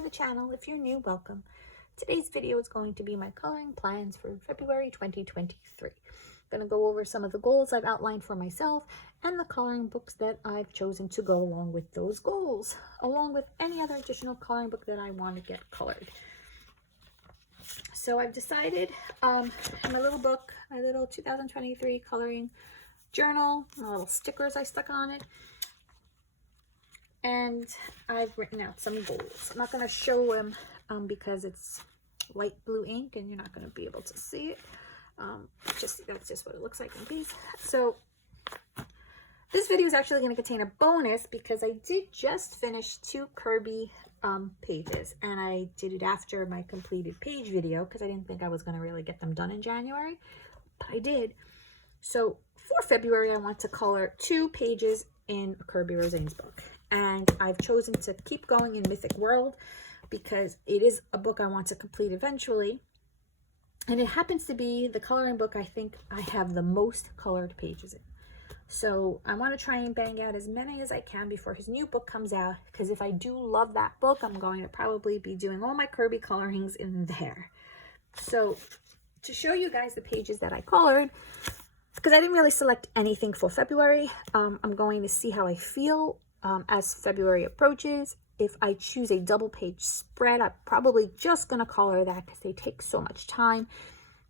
to the channel. If you're new, welcome. Today's video is going to be my coloring plans for February 2023. I'm going to go over some of the goals I've outlined for myself and the coloring books that I've chosen to go along with those goals, along with any other additional coloring book that I want to get colored. So I've decided in my little book, my little 2023 coloring journal, my little stickers I stuck on it, and I've written out some goals. I'm not going to show them because it's light blue ink and you're not going to be able to see it. That's just what it looks like in these. So this video is actually going to contain a bonus because I did just finish 2 Kirby pages, and I did it after my completed page video because I didn't think I was going to really get them done in January, but I did. So for February, I want to color 2 pages in a Kirby Rosane's book, and I've chosen to keep going in Mythic World because it is a book I want to complete eventually, and it happens to be the coloring book I think I have the most colored pages in. So I want to try and bang out as many as I can before his new book comes out, because if I do love that book, I'm going to probably be doing all my Kirby colorings in there. So to show you guys the pages that I colored, because I didn't really select anything for February, I'm going to see how I feel as February approaches. If I choose a double page spread, I'm probably just going to color that because they take so much time.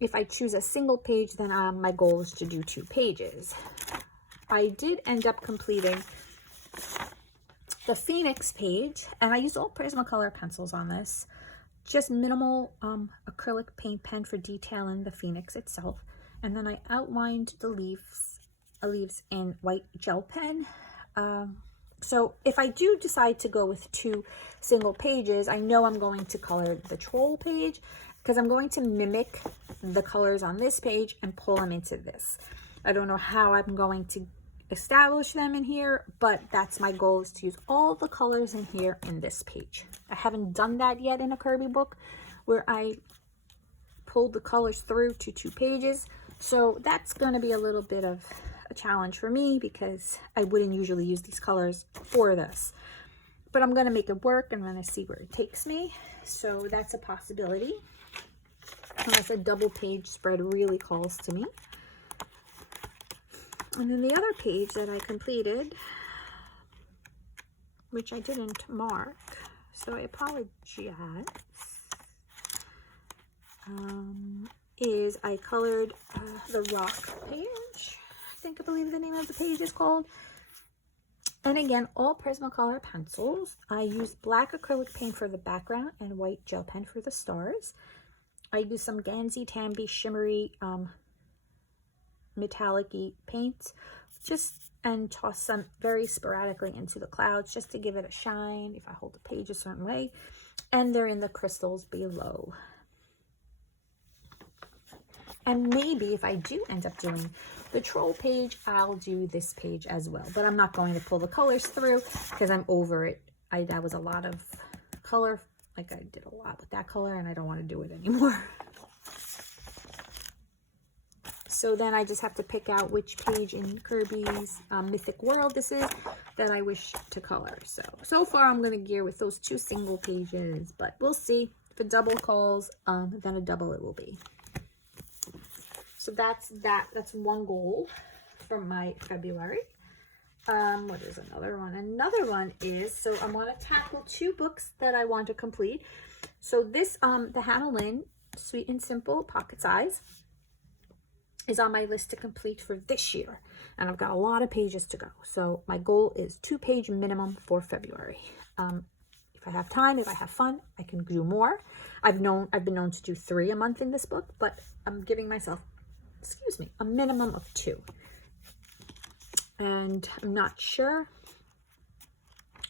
If I choose a single page, then my goal is to do 2 pages. I did end up completing the Phoenix page, and I used all Prismacolor pencils on this. Just minimal acrylic paint pen for detailing the Phoenix itself. And then I outlined the leaves in white gel pen. So if I do decide to go with 2 single pages, I know I'm going to color the troll page because I'm going to mimic the colors on this page and pull them into this. I don't know how I'm going to establish them in here, but that's my goal, is to use all the colors in here in this page. I haven't done that yet in a Kirby book where I pulled the colors through to 2 pages. So that's going to be a little bit of a challenge for me because I wouldn't usually use these colors for this. But I'm going to make it work. I'm going to see where it takes me. So that's a possibility, unless a double page spread really calls to me. And then the other page that I completed, which I didn't mark, so I apologize, is I colored the rock page. I believe the name of the page is called. And again, all Prismacolor pencils. I used black acrylic paint for the background and white gel pen for the stars. I used some Gansey Tambi shimmery metallic-y paints, and toss some very sporadically into the clouds just to give it a shine if I hold the page a certain way. And they're in the crystals below. And maybe if I do end up doing the troll page, I'll do this page as well. But I'm not going to pull the colors through because I'm over it. That was a lot of color. Like, I did a lot with that color and I don't want to do it anymore. So then I just have to pick out which page in Kirby's Mythic World this is that I wish to color. So far I'm going to gear with those 2 single pages, but we'll see. If a double calls, then a double it will be. So that's that. That's one goal from my February. What is another one? Another one is, so I want to tackle 2 books that I want to complete. So this, the Hannah Lynn Sweet and Simple Pocket Size is on my list to complete for this year, and I've got a lot of pages to go. So my goal is 2 page minimum for February. If I have time, if I have fun, I can do more. I've been known to do 3 a month in this book, but I'm giving myself, a minimum of 2. And I'm not sure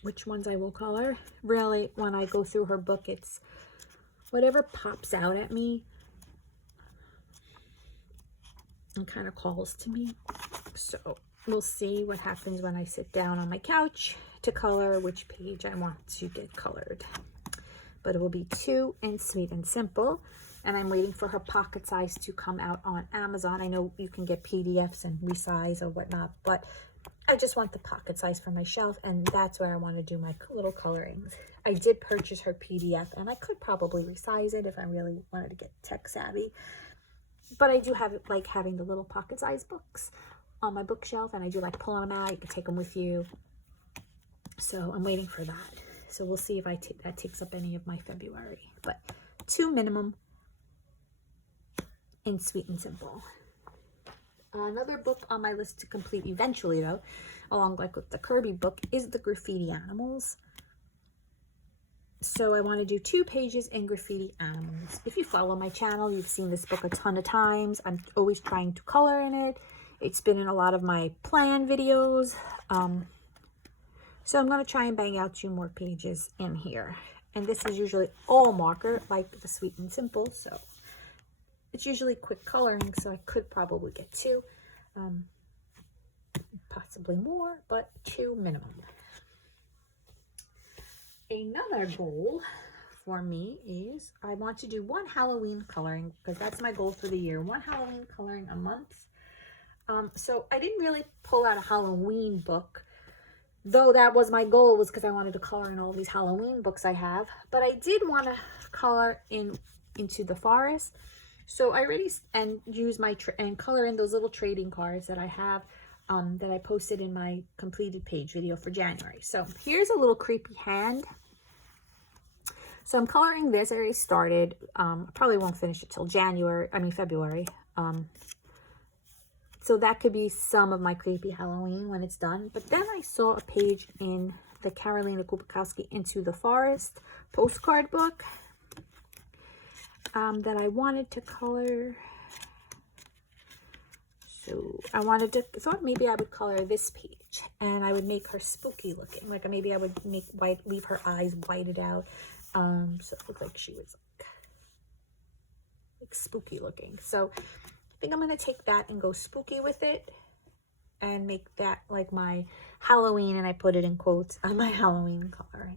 which ones I will color. Really, when I go through her book, it's whatever pops out at me and kind of calls to me. So we'll see what happens when I sit down on my couch to color which page I want to get colored. But it will be 2 in Sweet and Simple, and I'm waiting for her Pocket Size to come out on Amazon. I know you can get PDFs and resize or whatnot, but I just want the pocket size for my shelf, and that's where I want to do my little colorings. I did purchase her PDF, and I could probably resize it if I really wanted to get tech savvy. But I do have it like having the little pocket size books on my bookshelf, and I do like pulling them out. You can take them with you. So I'm waiting for that. So we'll see if that takes up any of my February. But 2 minimum in Sweet and Simple. Another book on my list to complete eventually, though, along like with the Kirby book, is the Graffiti Animals. So I want to do 2 pages in Graffiti Animals. If you follow my channel, you've seen this book a ton of times. I'm always trying to color in it. It's been in a lot of my plan videos. So I'm going to try and bang out 2 more pages in here. And this is usually all marker, like the Sweet and Simple. So it's usually quick coloring, so I could probably get 2. Possibly more, but 2 minimum. Another goal for me is I want to do 1 Halloween coloring, because that's my goal for the year. 1 Halloween coloring a month. So I didn't really pull out a Halloween book, though that was my goal, was because I wanted to color in all these Halloween books I have. But I did want to color into the forest. So I already use my and color in those little trading cards that I have that I posted in my completed page video for January. So here's a little creepy hand. So I'm coloring this. I already started. Probably won't finish it till February. So that could be some of my creepy Halloween when it's done. But then I saw a page in the Carolina Kupakowski Into the Forest postcard book that I wanted to color. So I thought maybe I would color this page, and I would make her spooky looking. Like maybe I would leave her eyes whited out, so it looked like she was like spooky looking. So I think I'm gonna take that and go spooky with it, and make that like my Halloween, and I put it in quotes on my Halloween coloring.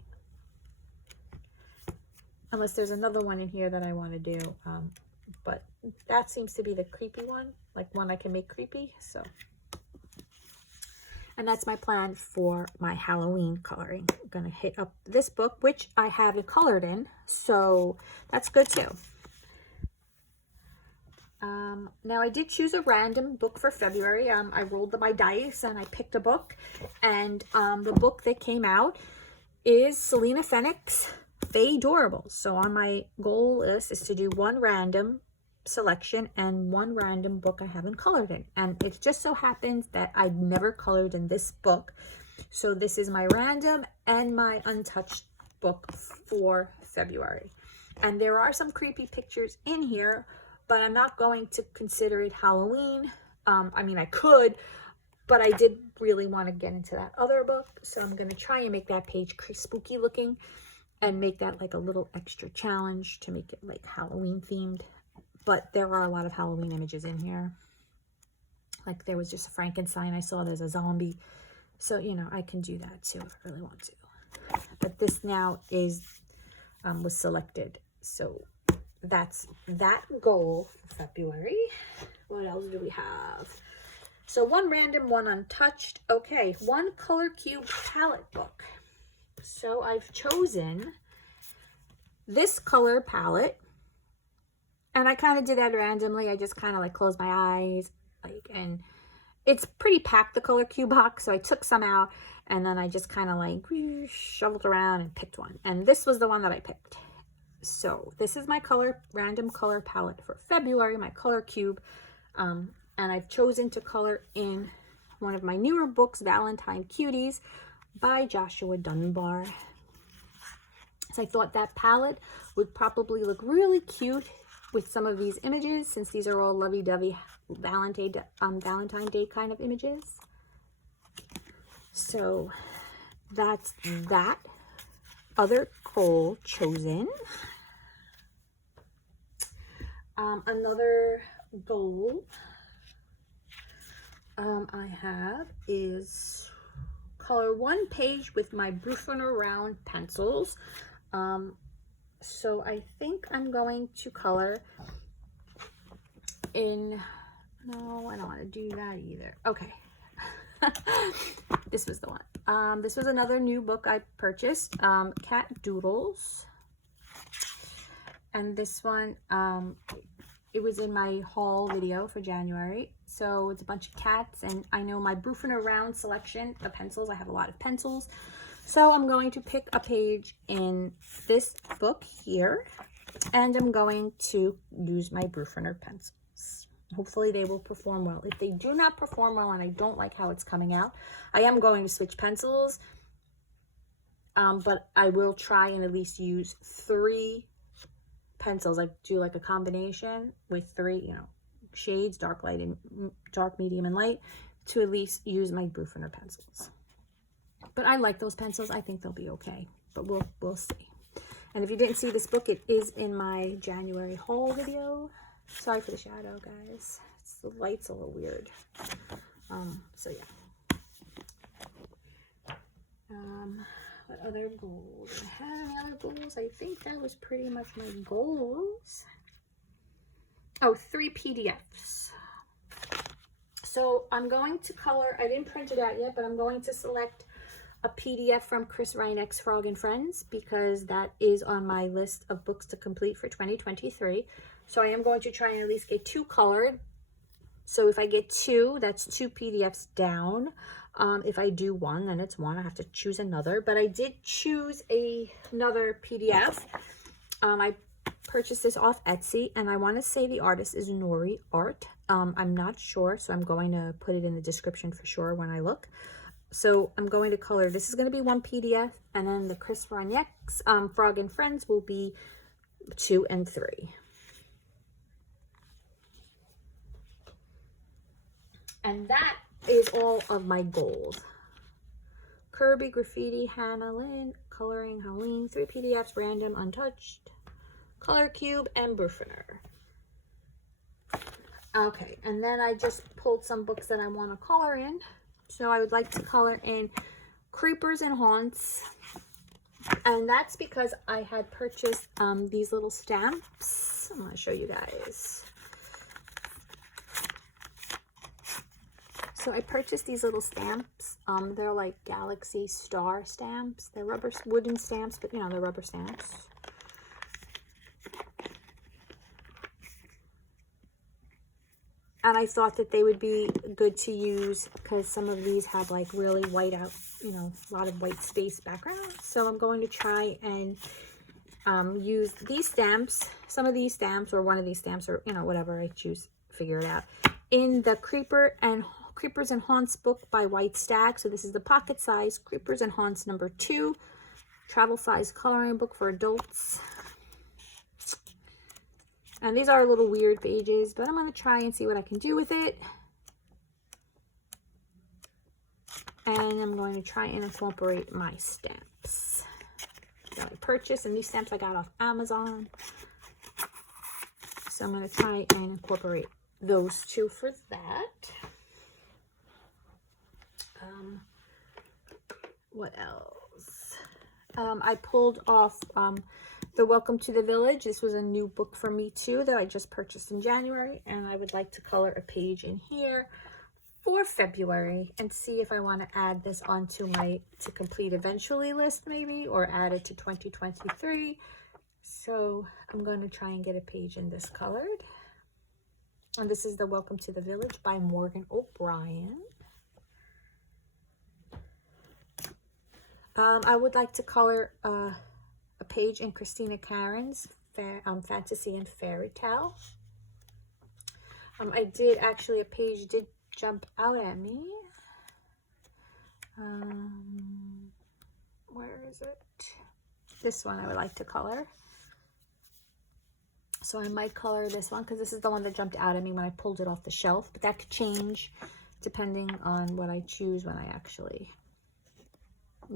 Unless there's another one in here that I want to do, but that seems to be the creepy one, like one I can make creepy. So, and that's my plan for my Halloween coloring. I'm gonna hit up this book, which I have it colored in, so that's good too. Now I did choose a random book for February. I rolled my dice and I picked a book, and the book that came out is Selena Fenwick's Fae Dorables. So on my goal list is to do 1 random selection and 1 random book I haven't colored in. And it just so happens that I've never colored in this book. So this is my random and my untouched book for February. And there are some creepy pictures in here, but I'm not going to consider it Halloween. I mean, I could, but I did really want to get into that other book. So I'm going to try and make that page spooky looking, and make that like a little extra challenge to make it like Halloween themed. But there are a lot of Halloween images in here. Like there was just a Frankenstein I saw, there's a zombie. So, you know, I can do that too if I really want to. But this now was selected. So that's that goal for February. What else do we have? So 1 random, 1 untouched. Okay, 1 color cube palette book. So I've chosen this color palette, and I kind of did that randomly. I just kind of like closed my eyes, and it's pretty packed, the color cube box. So I took some out, and then I just kind of like shoveled around and picked one. And this was the one that I picked. So this is my random color palette for February, my color cube. And I've chosen to color in one of my newer books, Valentine Cuties, by Joshua Dunbar. So I thought that palette would probably look really cute with some of these images, since these are all lovey-dovey Valentine Day kind of images. So that's that. Other goal chosen. Another goal I have is color 1 page with my Brufen Round pencils. So I think I'm going to color in, no, I don't want to do that either. Okay. This was the one. This was another new book I purchased, Cat Doodles. And this one, it was in my haul video for January. So it's a bunch of cats, and I know my Bruffner Round selection of pencils. I have a lot of pencils. So I'm going to pick a page in this book here, and I'm going to use my Bruffner pencils. Hopefully they will perform well. If they do not perform well and I don't like how it's coming out, I am going to switch pencils. But I will try and at least use 3 pencils, like do like a combination with 3, you know, shades, dark, light, and dark, medium, and light, to at least use my Bruffner pencils. But I like those pencils. I think they'll be okay, but we'll see. And if you didn't see this book, it is in my January haul video. Sorry for the shadow, guys. The light's a little weird. So yeah. What other goals? Do I have any other goals? I think that was pretty much my goals. Oh, 3 PDFs. So I'm going to color, I didn't print it out yet, but I'm going to select a PDF from Chris Reinek's Frog and Friends, because that is on my list of books to complete for 2023. So I am going to try and at least get 2 colored. So if I get 2, that's 2 PDFs down. If I do 1, then it's 1. I have to choose another. But I did choose another PDF. I purchased this off Etsy, and I want to say the artist is Nori Art. I'm not sure, so I'm going to put it in the description for sure when I look. So I'm going to color. This is going to be 1 PDF, and then the Chris Reinek's Frog and Friends will be 2 and 3. And that is all of my goals. Kirby, Graffiti, Hannah Lynn, Coloring, Helene, 3 PDFs, Random, Untouched, Color Cube, and Bruffner. Okay, and then I just pulled some books that I want to color in. So I would like to color in Creepers and Haunts. And that's because I had purchased these little stamps. I'm going to show you guys. So I purchased these little stamps. They're like Galaxy Star stamps. They're rubber, wooden stamps, but you know, they're rubber stamps. And I thought that they would be good to use because some of these have like really white out, you know, a lot of white space background. So I'm going to try and use these stamps, some of these stamps, or one of these stamps, or, you know, whatever I choose, figure it out, in the Creepers and Haunts book by White Stag. So this is the pocket size Creepers and Haunts number 2, travel size coloring book for adults. And these are a little weird pages, but I'm going to try and see what I can do with it. And I'm going to try and incorporate my stamps that I purchased. And these stamps I got off Amazon. So I'm going to try and incorporate those 2 for that. What else? I pulled off the Welcome to the Village. This was a new book for me too that I just purchased in January, and I would like to color a page in here for February and see if I want to add this onto my to complete eventually list maybe, or add it to 2023. So I'm going to try and get a page in this colored. And this is the Welcome to the Village by Morgan O'Brien. I would like to color a page in Christina Karen's Fantasy and Fairy Tale. I did actually, a page did jump out at me. Where is it? This one I would like to color. So I might color this one because this is the one that jumped out at me when I pulled it off the shelf. But that could change depending on what I choose when I actually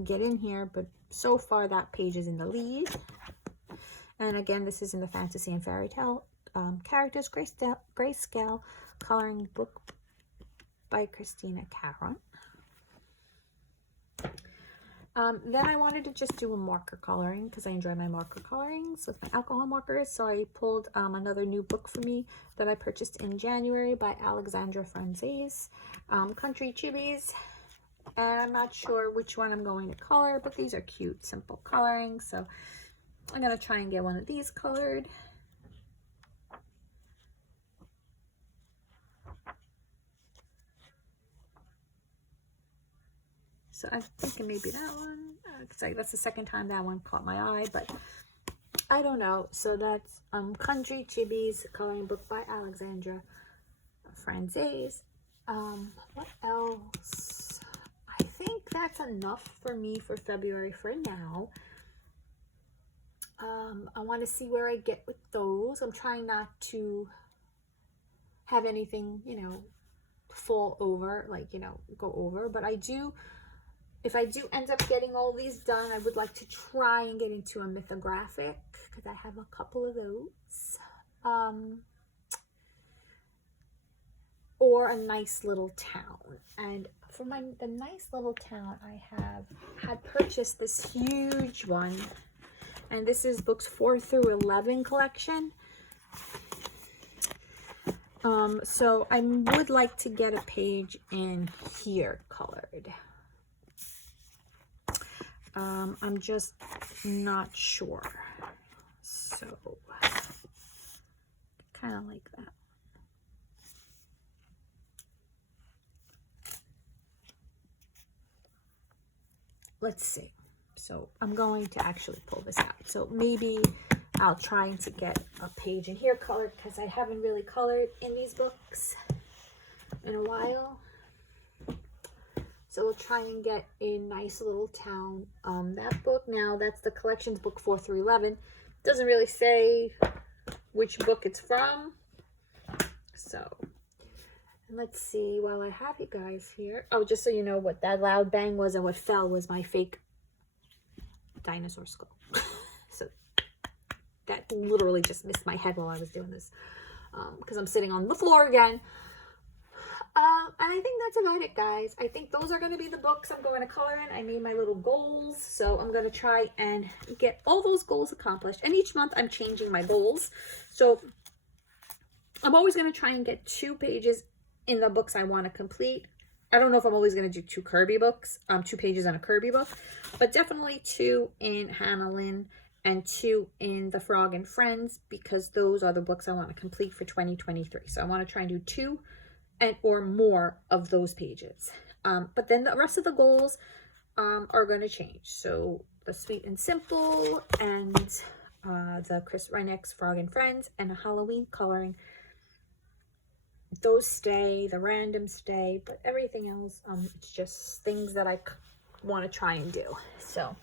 get in here. But so far that page is in the lead. And again, this is in the Fantasy and Fairy Tale Characters Grayscale Coloring Book by Christina Karen. Then I wanted to just do a marker coloring because I enjoy my marker colorings with my alcohol markers. So I pulled another new book for me that I purchased in January by Alexandra Franzese, Country Chibis. And I'm not sure which one I'm going to color, but these are cute, simple coloring. So I'm going to try and get one of these colored. So I'm thinking maybe that one, because that's the second time that one caught my eye, but I don't know. So that's Country Chibis coloring book by Alexandra Franzese. What else? I think that's enough for me for February for now. I want to see where I get with those. I'm trying not to have anything, you know, fall over, like, you know, go over, but I do, if I do end up getting all these done, I would like to try and get into a mythographic, because I have a couple of those. Or a nice little town. And for the nice little town, I had purchased this huge one. And this is books 4 through 11 collection. So I would like to get a page in here colored. I'm just not sure. So kind of like that. Let's see. So I'm going to actually pull this out. So maybe I'll try to get a page in here colored, because I haven't really colored in these books in a while. So we'll try and get a nice little town. That book now, that's the collections book 4 through 11. Doesn't really say which book it's from. So let's see, while I have you guys here. Oh, just so you know, what that loud bang was and what fell was my fake dinosaur skull. So that literally just missed my head while I was doing this, because I'm sitting on the floor again. And I think that's about it, guys. I think those are going to be the books I'm going to color in. I made my little goals, so I'm going to try and get all those goals accomplished. And each month I'm changing my goals. So I'm always going to try and get 2 pages in the books I want to complete. I don't know if I'm always going to do 2 Kirby books, 2 pages on a Kirby book, but definitely 2 in Hannah Lynn and 2 in The Frog and Friends, because those are the books I want to complete for 2023. So I want to try and do 2 or more of those pages. But then the rest of the goals are going to change. So the Sweet and Simple and the Chris Reineck's Frog and Friends and a Halloween coloring, those stay, the random stay, but everything else, it's just things that I want to try and do. So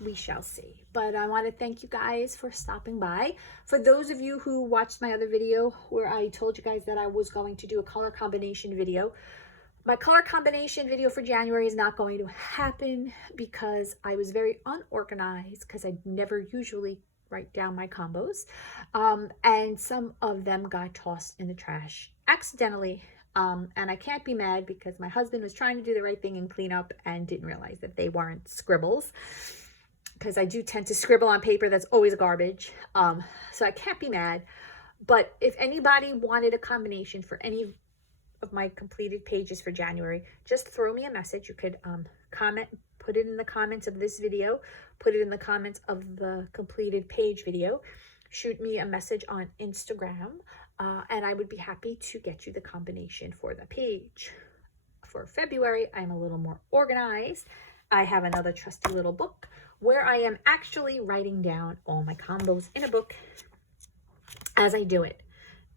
we shall see. But I want to thank you guys for stopping by. For those of you who watched my other video where I told you guys that I was going to do a color combination video, my color combination video for January is not going to happen because I was very unorganized, because I never usually write down my combos, and some of them got tossed in the trash accidentally, and I can't be mad because my husband was trying to do the right thing and clean up and didn't realize that they weren't scribbles, because I do tend to scribble on paper that's always garbage. So I can't be mad. But if anybody wanted a combination for any of my completed pages for January, just throw me a message. You could comment, put it in the comments of this video, put it in the comments of the completed page video, shoot me a message on Instagram, and I would be happy to get you the combination for the page. For February, I'm a little more organized. I have another trusty little book where I am actually writing down all my combos in a book as I do it,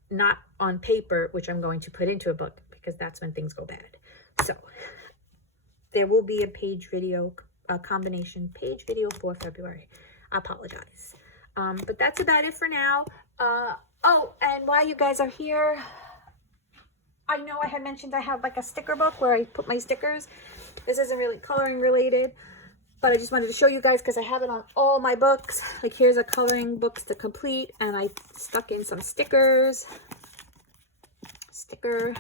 not on paper, which I'm going to put into a book, because that's when things go bad. So there will be a page video, a combination page video for February. I apologize. But that's about it for now. Oh, and while you guys are here, I know I had mentioned I have like a sticker book where I put my stickers. This isn't really coloring related, but I just wanted to show you guys because I have it on all my books. Like, here's a coloring books to complete, and I stuck in some stickers. Sticker.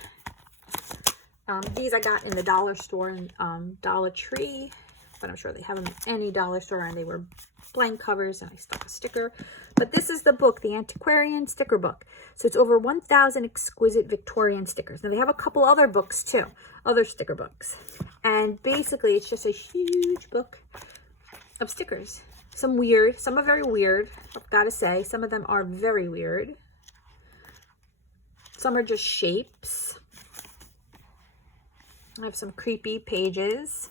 These I got in the dollar store and Dollar Tree, but I'm sure they have them in any dollar store, and they were blank covers and I stuck a sticker. But this is the book, the Antiquarian Sticker Book. So it's over 1,000 exquisite Victorian stickers. Now they have a couple other books too, other sticker books. And basically it's just a huge book of stickers. Some weird, some are very weird, I've got to say. Some of them are very weird. Some are just shapes. I have some creepy pages.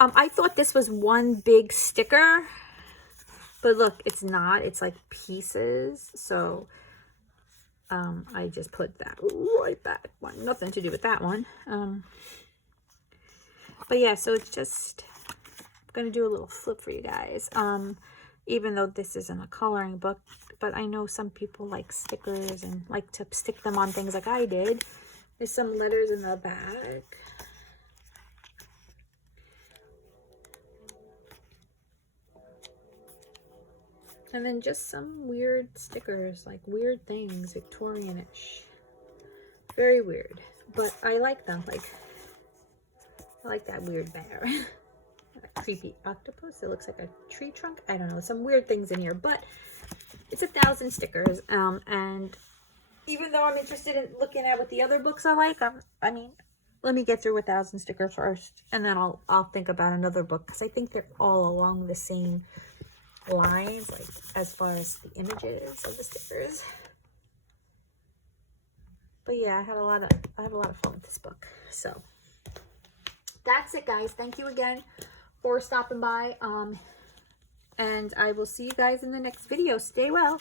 I thought this was one big sticker, but look, it's not. It's like pieces. So I just put that right back. Nothing to do with that one. But yeah, so it's just, I'm going to do a little flip for you guys. Even though this isn't a coloring book, but I know some people like stickers and like to stick them on things like I did. There's some letters in the back. And then just some weird stickers, like weird things, Victorian-ish. Very weird, but I like them. Like, I like that weird bear. A creepy octopus. It looks like a tree trunk. I don't know. Some weird things in here, but it's 1,000 stickers. And even though I'm interested in looking at what the other books are like, I mean, let me get through 1,000 stickers first, and then I'll think about another book, because I think they're all along the same lines, like as far as the images of the stickers. But yeah, I have a lot of fun with this book. So that's it, guys. Thank you again for stopping by. And I will see you guys in the next video. Stay well.